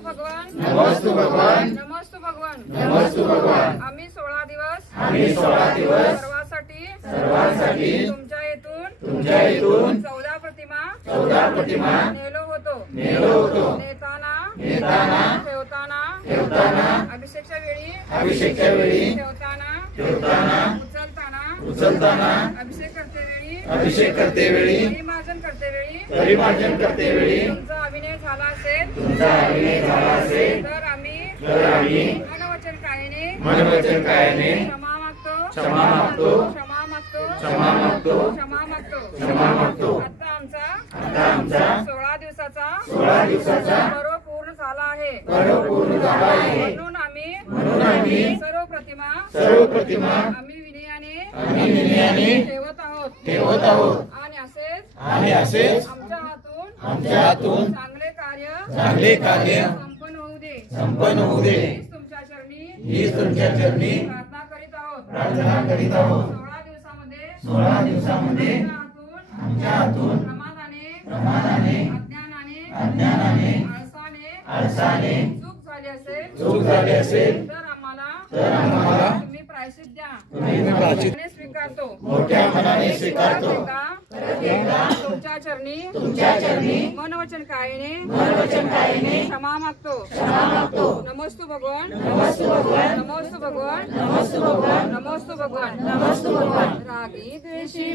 नमस्तु भगवान नमस्तु भगवान नमस्तु भगवान नमस्तु भगवान आम्ही 16 दिवस सर्वांसाठी तुमच्या येथून 14 प्रतिमा नेलो होतो नेताना ठेवताना अभिषेकच्या वेळी ठेवताना उचलताना अभिषेक करते वेळी परिमार्जन करते वेळी तुमचा अभिनय झाला असेल तर आम्ही मनवचन कायाने क्षमा मागतो आता आमचा 16 दिवसाचा पर्व पूर्ण झाला आहे म्हणून आम्ही सर्व प्रतिमा आम्ही विनयाने ठेवत आहोत आणि असेच आमच्या हातून चांगले कार्य संपन्न होऊ दे हीच तुमच्या चरणी प्रार्थना करीत आहोत 16 दिवसामध्ये आमच्या हातून प्रमादाने अज्ञानाने आळसाने चूक झाली असेल तर आम्हाला तुम्ही प्रायश्चित द्या स्वीकारतो मोठ्या मनाने स्वीकारतो तुमच्या चरणी मनवचन कायाने क्षमा मागतो नमस्तु भगवान रागी द्वेषी